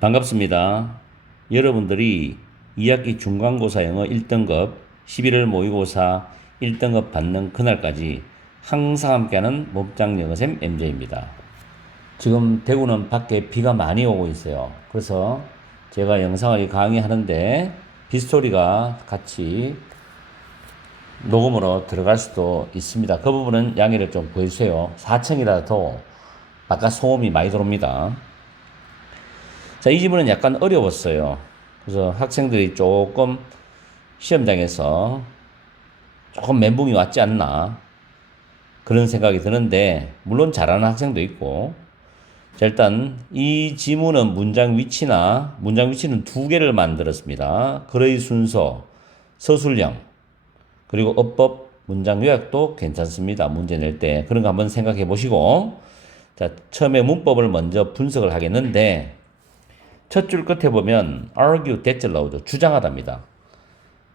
반갑습니다. 여러분들이 2학기 중간고사 영어 1등급 11월 모의고사 1등급 받는 그날까지 항상 함께하는 몸짱 영어쌤 MJ입니다. 지금 대구는 밖에 비가 많이 오고 있어요. 그래서 제가 영상을 강의하는데 빗소리가 같이 녹음으로 들어갈 수도 있습니다. 그 부분은 양해를 좀 구해주세요. 4층이라도 바깥 소음이 많이 들어옵니다. 자, 이 지문은 약간 어려웠어요. 그래서 학생들이 조금 시험장에서 조금 멘붕이 왔지 않나 그런 생각이 드는데, 물론 잘하는 학생도 있고. 자, 일단 이 지문은 문장 위치는 두 개를 만들었습니다. 글의 순서, 서술형, 그리고 어법, 문장 요약도 괜찮습니다. 문제 낼 때 그런 거 한번 생각해 보시고. 자, 처음에 문법을 먼저 분석을 하겠는데, 첫 줄 끝에 보면 argue 대절 나오죠. 주장하답니다.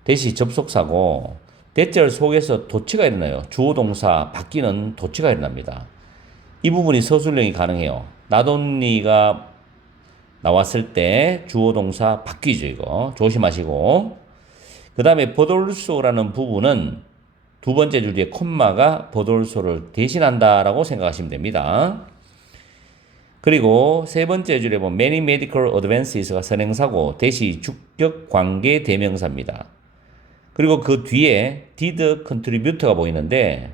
대시 접속사고, 대절 속에서 도치가 일어나요. 주어 동사 바뀌는 도치가 일어납니다. 이 부분이 서술형이 가능해요. 나돈니가 나왔을 때 주어 동사 바뀌죠. 이거 조심하시고. 그 다음에 버돌소라는 부분은 두 번째 줄 뒤에 콤마가 버돌소를 대신한다라고 생각하시면 됩니다. 그리고 세 번째 줄에 보면 many medical advances가 선행사고 대시 주격 관계 대명사입니다. 그리고 그 뒤에 did contribute가 보이는데,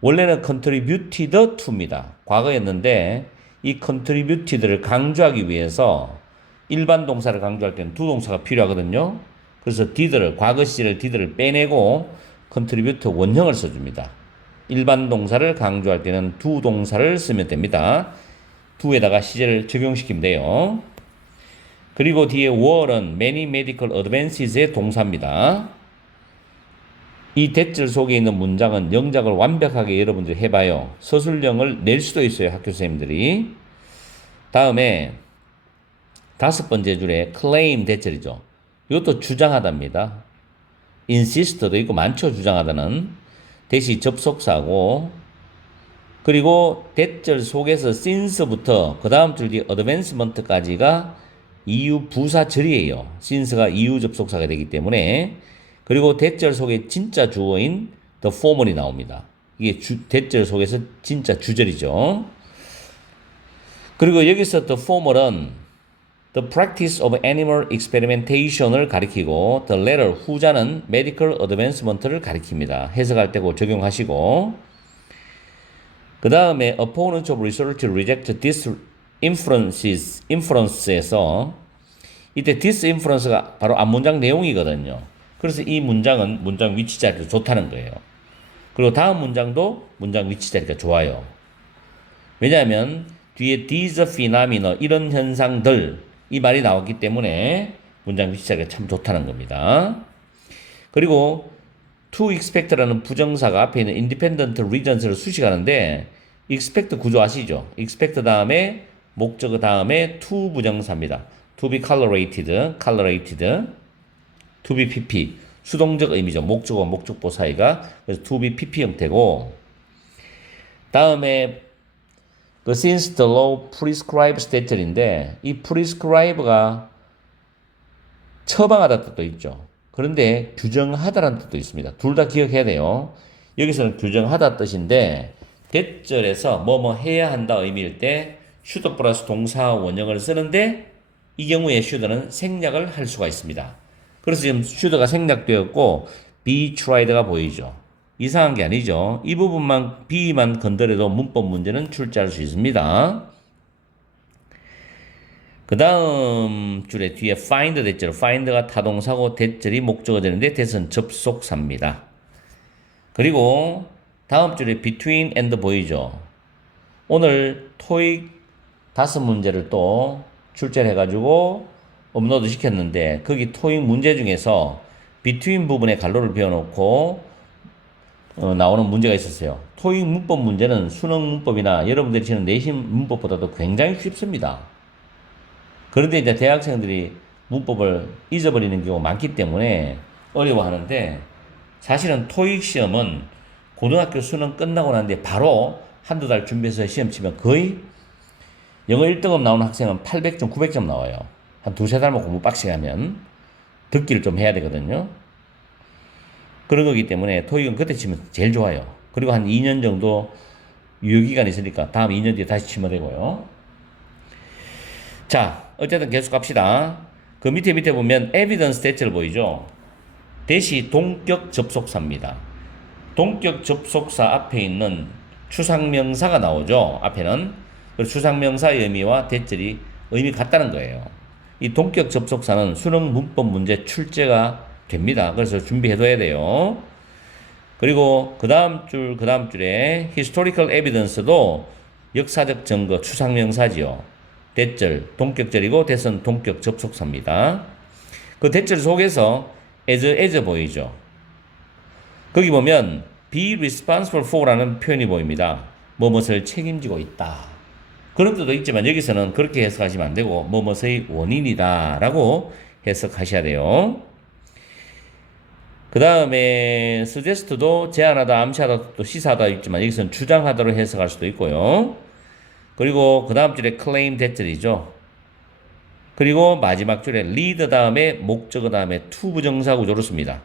원래는 contributed to입니다. 과거였는데 이 contributed를 강조하기 위해서 일반 동사를 강조할 때는 두 동사가 필요하거든요. 그래서 did를, 과거 시제를 did를 빼내고 contribute 원형을 써줍니다. 일반 동사를 강조할 때는 두 동사를 쓰면 됩니다. do에다가 시제를 적용시키면 돼요. 그리고 뒤에 were은 many medical advances의 동사입니다. 이 대절 속에 있는 문장은 영작을 완벽하게 여러분들이 해봐요. 서술형을 낼 수도 있어요. 학교 선생님들이. 다음에 다섯 번째 줄에 claim 대절이죠. 이것도 주장하답니다. insist도 있고 많죠. 주장하다는. 대시 접속사고, 그리고 대절 속에서 since부터 그 다음 줄 뒤 advancement까지가 이유 부사절이에요. since가 이유 접속사가 되기 때문에. 그리고 대절 속에 진짜 주어인 the former이 나옵니다. 이게 대절 속에서 진짜 주절이죠. 그리고 여기서 the former은 the practice of animal experimentation을 가리키고, the latter 후자는 medical advancement를 가리킵니다. 해석할 때고 적용하시고. 그 다음에 opponents of research reject inference에서 이때 disinference가 바로 앞문장 내용이거든요. 그래서 이 문장은 문장 위치 자리가 좋다는 거예요. 그리고 다음 문장도 문장 위치 자리가 좋아요. 왜냐하면 뒤에 these phenomena, 이런 현상들, 이 말이 나왔기 때문에 문장 위치 자리가 참 좋다는 겁니다. 그리고 to expect라는 부정사가 앞에 있는 independent reasons를 수식하는데, expect 구조 아시죠? expect 다음에 목적어 다음에 to 부정사입니다. to be collorated, to be pp, 수동적 의미죠. 목적어 목적보 사이가. 그래서 to be pp 형태고, 다음에 그 since the law prescribes that인데, 이 prescribe가 처방하다 뜻도 있죠. 그런데 규정하다라는 뜻도 있습니다. 둘 다 기억해야 돼요. 여기서는 규정하다 뜻인데, 대절에서 뭐뭐 해야 한다 의미일 때 should 플러스 동사 원형을 쓰는데, 이 경우에 should는 생략을 할 수가 있습니다. 그래서 지금 should가 생략되었고 be tried가 보이죠. 이상한 게 아니죠. 이 부분만 be만 건드려도 문법 문제는 출제할 수 있습니다. 그 다음 줄에 뒤에 find 대절, find가 타동사고 대절이 목적어절인데 대선 접속사입니다. 그리고 다음 줄에 between and 보이죠. 오늘 토익 5문제를 또 출제를 해가지고 업로드 시켰는데, 거기 토익 문제 중에서 between 부분에 괄호를 비워놓고 나오는 문제가 있었어요. 토익 문법 문제는 수능 문법이나 여러분들이 치는 내신 문법보다도 굉장히 쉽습니다. 그런데 이제 대학생들이 문법을 잊어버리는 경우가 많기 때문에 어려워하는데, 사실은 토익 시험은 고등학교 수능 끝나고 난데 바로 한두 달 준비해서 시험 치면 거의 영어 1등급 나오는 학생은 800점, 900점 나와요. 한 두세 달만 공부 빡시게 하면 듣기를 좀 해야 되거든요. 그런 거기 때문에 토익은 그때 치면 제일 좋아요. 그리고 한 2년 정도 유효기간이 있으니까 다음 2년 뒤에 다시 치면 되고요. 자, 어쨌든 계속 갑시다. 그 밑에 보면 evidence that를 보이죠? 대시 동격 접속사입니다. 동격 접속사 앞에 있는 추상명사가 나오죠. 앞에는. 그리고 추상명사의 의미와 대절이 의미 같다는 거예요. 이 동격 접속사는 수능 문법 문제 출제가 됩니다. 그래서 준비해둬야 돼요. 그리고 그 다음 줄에 historical evidence도 역사적 증거 추상명사지요. 대절 동격절이고 대선 동격 접속사입니다. 그 대절 속에서 as 보이죠. 거기 보면 be responsible for라는 표현이 보입니다. 뭐뭇을 책임지고 있다. 그런 뜻도 있지만 여기서는 그렇게 해석하시면 안 되고 뭐뭇의 원인이다 라고 해석하셔야 돼요. 그 다음에 suggest도 제안하다, 암시하다, 또 시사하다 있지만 여기서는 주장하다로 해석할 수도 있고요. 그리고 그 다음 줄에 claim 대절이죠. 그리고 마지막 줄에 lead 다음에 목적어 다음에 to 부정사 구조로 씁니다.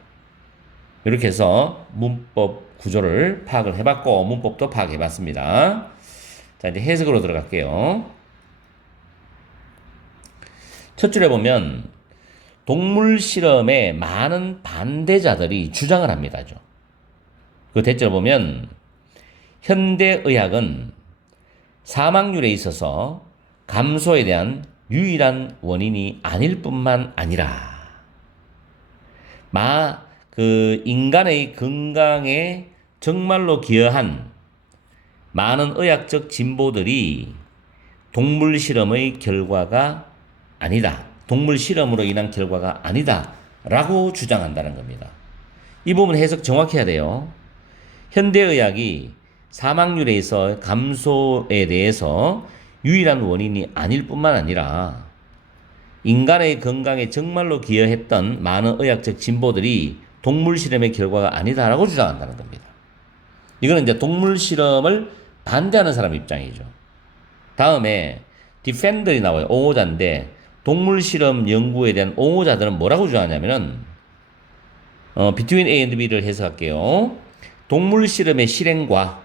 이렇게 해서 문법 구조를 파악을 해봤고 문법도 파악해봤습니다. 자, 이제 해석으로 들어갈게요. 첫 줄에 보면 동물 실험에 많은 반대자들이 주장을 합니다. 그 대절 보면 현대의학은 사망률에 있어서 감소에 대한 유일한 원인이 아닐 뿐만 아니라 인간의 건강에 정말로 기여한 많은 의학적 진보들이 동물 실험의 결과가 아니다. 동물 실험으로 인한 결과가 아니다. 라고 주장한다는 겁니다. 이 부분 해석 정확해야 돼요. 현대의학이 사망률에 있어 감소에 대해서 유일한 원인이 아닐 뿐만 아니라 인간의 건강에 정말로 기여했던 많은 의학적 진보들이 동물 실험의 결과가 아니다라고 주장한다는 겁니다. 이거는 이제 동물 실험을 반대하는 사람 입장이죠. 다음에 디펜더이 나와요. 옹호자인데 동물 실험 연구에 대한 옹호자들은 뭐라고 주장하냐면은 between A and B를 해석할게요. 동물 실험의 실행과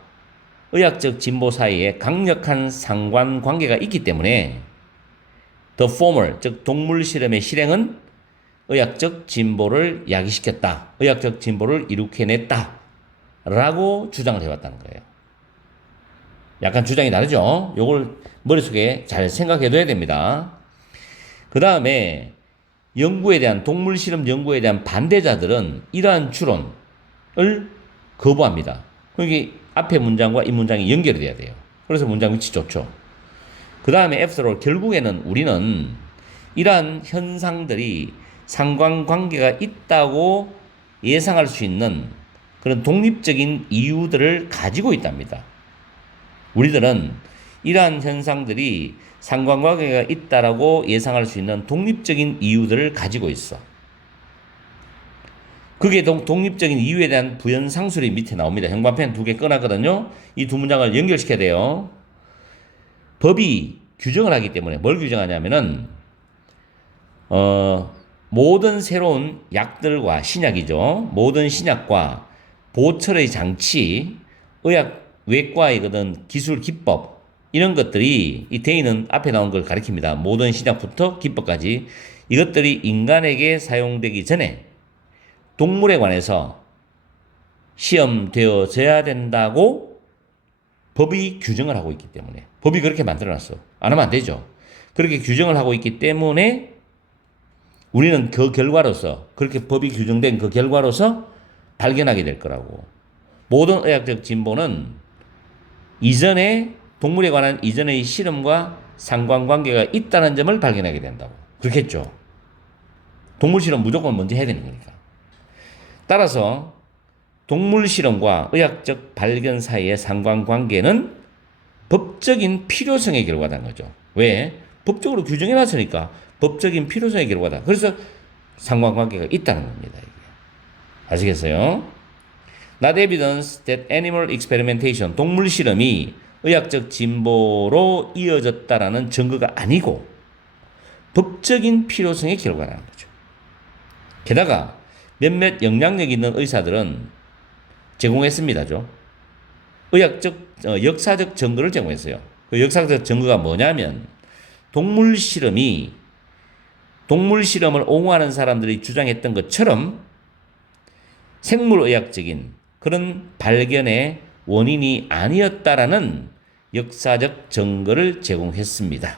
의학적 진보 사이에 강력한 상관관계가 있기 때문에 the former, 즉 동물 실험의 실행은 의학적 진보를 야기시켰다. 의학적 진보를 이룩해냈다. 라고 주장을 해왔다는 거예요. 약간 주장이 다르죠? 요걸 머릿속에 잘 생각해둬야 됩니다. 그 다음에 동물 실험 연구에 대한 반대자들은 이러한 추론을 거부합니다. 그게 앞에 문장과 이 문장이 연결이 돼야 돼요. 그래서 문장 위치 좋죠. 그 다음에 after all, 결국에는 우리는 이러한 현상들이 상관관계가 있다고 예상할 수 있는 그런 독립적인 이유들을 가지고 있답니다. 우리들은 이러한 현상들이 상관관계가 있다라고 예상할 수 있는 독립적인 이유들을 가지고 있어. 그게 독립적인 이유에 대한 부연 상술이 밑에 나옵니다. 형광펜 2개 꺼놨거든요. 이 두 문장을 연결시켜야 돼요. 법이 규정을 하기 때문에 뭘 규정하냐면은 모든 새로운 약들과 신약이죠. 모든 신약과 보철의 장치, 의학 외과의 기술 기법 이런 것들이 이 대의는 앞에 나온 걸 가리킵니다. 모든 신약부터 기법까지 이것들이 인간에게 사용되기 전에 동물에 관해서 시험되어져야 된다고 법이 규정을 하고 있기 때문에 법이 그렇게 만들어놨어. 안 하면 안 되죠. 그렇게 규정을 하고 있기 때문에 우리는 그 결과로서 그렇게 법이 규정된 그 결과로서 발견하게 될 거라고. 모든 의학적 진보는 이전에 동물에 관한 이전의 실험과 상관관계가 있다는 점을 발견하게 된다고. 그렇겠죠. 동물 실험 무조건 먼저 해야 되는 거니까. 따라서 동물 실험과 의학적 발견 사이의 상관관계는 법적인 필요성의 결과다는 거죠. 왜? 법적으로 규정해 놨으니까 법적인 필요성의 결과다. 그래서 상관관계가 있다는 겁니다. 이게. 아시겠어요? Not evidence that animal experimentation, 동물 실험이 의학적 진보로 이어졌다라는 증거가 아니고 법적인 필요성의 결과라는 거죠. 게다가 몇몇 영향력 있는 의사들은 제공했습니다죠. 역사적 증거를 제공했어요. 그 역사적 증거가 뭐냐면 동물 실험을 옹호하는 사람들이 주장했던 것처럼 생물의학적인 그런 발견의 원인이 아니었다라는 역사적 증거를 제공했습니다.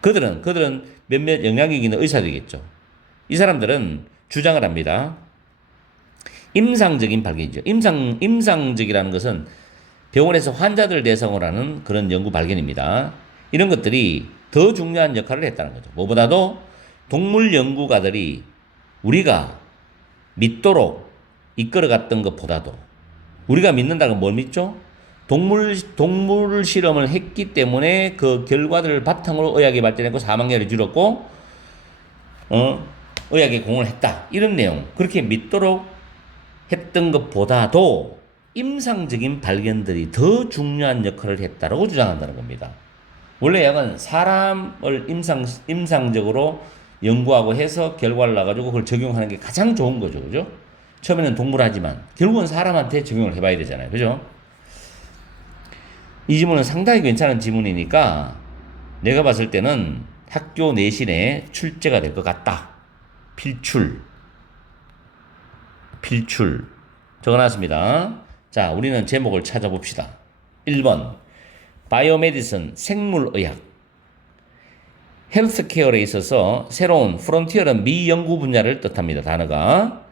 그들은 몇몇 영향력 있는 의사들이겠죠. 이 사람들은 주장을 합니다. 임상적인 발견이죠. 임상적이라는 것은 병원에서 환자들 대상으로 하는 그런 연구 발견입니다. 이런 것들이 더 중요한 역할을 했다는 거죠. 무엇보다도 동물 연구가들이 우리가 믿도록 이끌어갔던 것보다도 우리가 믿는다는 건 뭘 믿죠? 동물 실험을 했기 때문에 그 결과들을 바탕으로 의학이 발전했고 사망률이 줄었고 의학에 공헌을 했다. 이런 내용. 그렇게 믿도록 했던 것보다도 임상적인 발견들이 더 중요한 역할을 했다라고 주장한다는 겁니다. 원래 약은 사람을 임상적으로 연구하고 해서 결과를 나가지고 그걸 적용하는 게 가장 좋은 거죠. 그죠? 처음에는 동물 하지만 결국은 사람한테 적용을 해봐야 되잖아요. 그죠? 이 지문은 상당히 괜찮은 지문이니까 내가 봤을 때는 학교 내신에 출제가 될 것 같다. 필출 적어놨습니다. 자, 우리는 제목을 찾아봅시다. 1번 바이오메디슨 생물의학 헬스케어에 있어서 새로운 프론티어는 미연구 분야를 뜻합니다. 단어가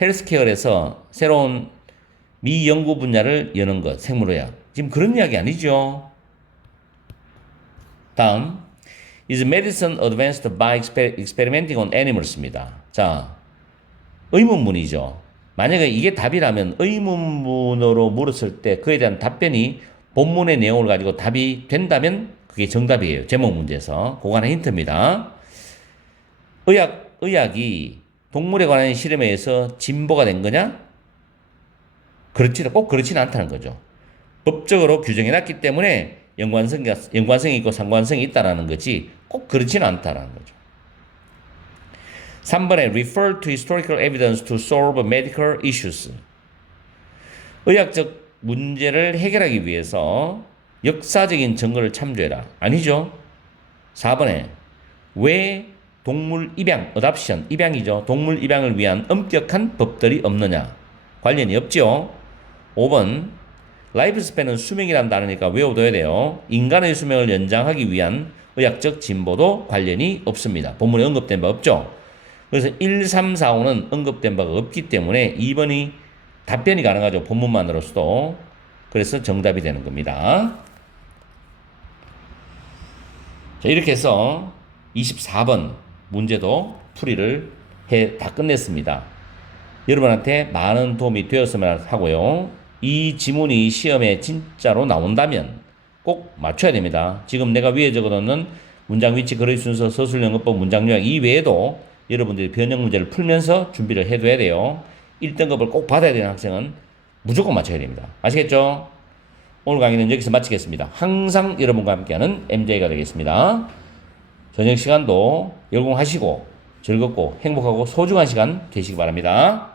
헬스케어에서 새로운 미연구 분야를 여는 것 생물의학. 지금 그런 이야기 아니죠. 다음 is medicine advanced by experimenting on animals입니다. 자, 의문문이죠. 만약에 이게 답이라면 의문문으로 물었을 때 그에 대한 답변이 본문의 내용을 가지고 답이 된다면 그게 정답이에요. 제목 문제에서. 그거 하나 힌트입니다. 의학이 동물에 관한 실험에 의해서 진보가 된 거냐? 꼭 그렇지는 않다는 거죠. 법적으로 규정해놨기 때문에 연관성이 있고 상관성이 있다는 거지 꼭 그렇지는 않다는 거죠. 3번에 refer to historical evidence to solve medical issues. 의학적 문제를 해결하기 위해서 역사적인 증거를 참조해라. 아니죠. 4번에 왜 동물 입양, 어답션, 입양이죠. 동물 입양을 위한 엄격한 법들이 없느냐. 관련이 없죠. 5번 라이프 스팬은 수명이라는 단어니까 외워둬야 돼요. 인간의 수명을 연장하기 위한 의학적 진보도 관련이 없습니다. 본문에 언급된 바 없죠. 그래서 1, 3, 4, 5는 언급된 바가 없기 때문에 2번이 답변이 가능하죠. 본문만으로서도. 그래서 정답이 되는 겁니다. 자, 이렇게 해서 24번 문제도 풀이를 다 끝냈습니다. 여러분한테 많은 도움이 되었으면 하고요. 이 지문이 시험에 진짜로 나온다면 꼭 맞춰야 됩니다. 지금 내가 위에 적어놓는 문장 위치, 거리 순서, 서술영어법, 문장 요약 이외에도 여러분들이 변형 문제를 풀면서 준비를 해둬야 돼요. 1등급을 꼭 받아야 되는 학생은 무조건 맞춰야 됩니다. 아시겠죠? 오늘 강의는 여기서 마치겠습니다. 항상 여러분과 함께하는 MJ가 되겠습니다. 저녁 시간도 열공하시고 즐겁고 행복하고 소중한 시간 되시기 바랍니다.